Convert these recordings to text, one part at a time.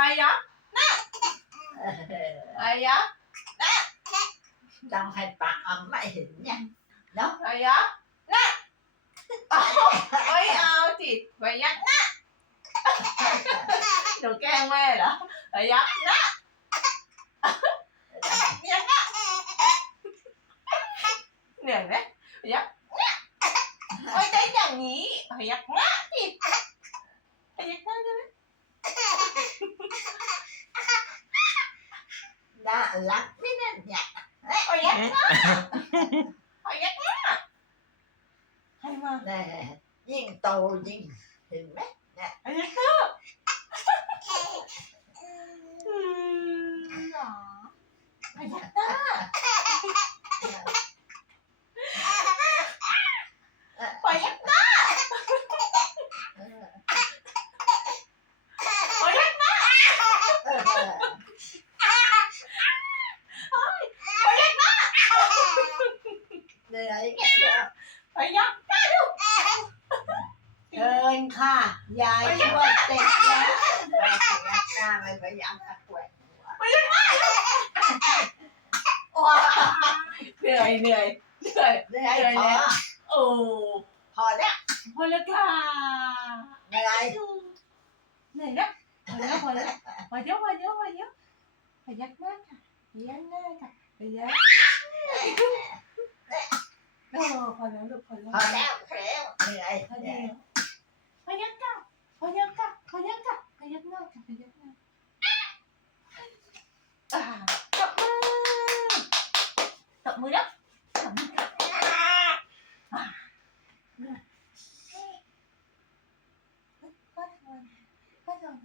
Paya? Na! Paya? Na! Trong hai bạn ấm mãi hình nha. Đó. Paya? Na! Ôi ao thì Paya? Na! Đồ keng quê đó. Paya? Na! Paya? Na! Nè nè. Paya? Na! Ôi thấy chẳng nhỉ? Paya? Na! น่ารักไม่นั่นเนี่ยไปยักษ์นะไปยักษ์นะให้มาแน่ยิ่งโตยิ่งเห็นไหมไปยั เลยไอ้ยไปยักไปเชิญค่ะ ยายช่วยเสร็จแล้ไปยักหน้ามันไปยักตะวยไปยักหน้โอ้เหนื่อยเหนื่อยเหนื่อยเหนื่อยพอโอ้พอแล้วพอแล้วค่ะอะไรเหนื่อยแล้วพอแล้วพอแล้วพอเยอะพอเยอะพอเยอะพยักหน้าค่ะพยักหน้าค่ะพยัก 어, 번영, 번영. 그래요, 그래요. 내가 번영. 번영가, 번영가, 번영가, 번영가, 번영가. 아, 떡물, 떡물요? 떡물가. 아, 번영, 번영,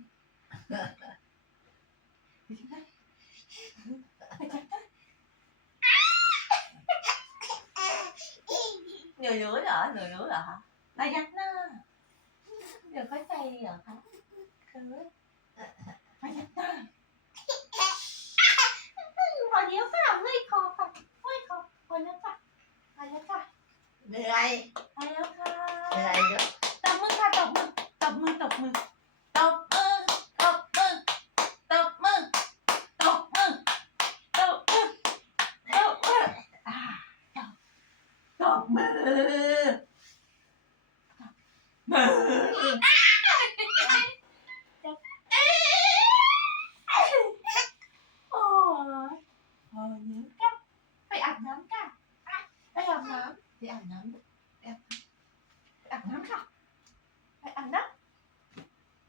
번영. người lưỡi ở người lưỡi ở hả? Nó dắt nó đừng có tay đi hả? Cứ nó dắt nó hồi nhớ cái làm hơi khó phải. Hơi khó hồi nhớ phải. Hồi nhớ phải. Đây đây hồi nhớ phải. บอกมือมือไปอาบน้ำไปอาบน้ำค่ะ ไปอาบน้ำ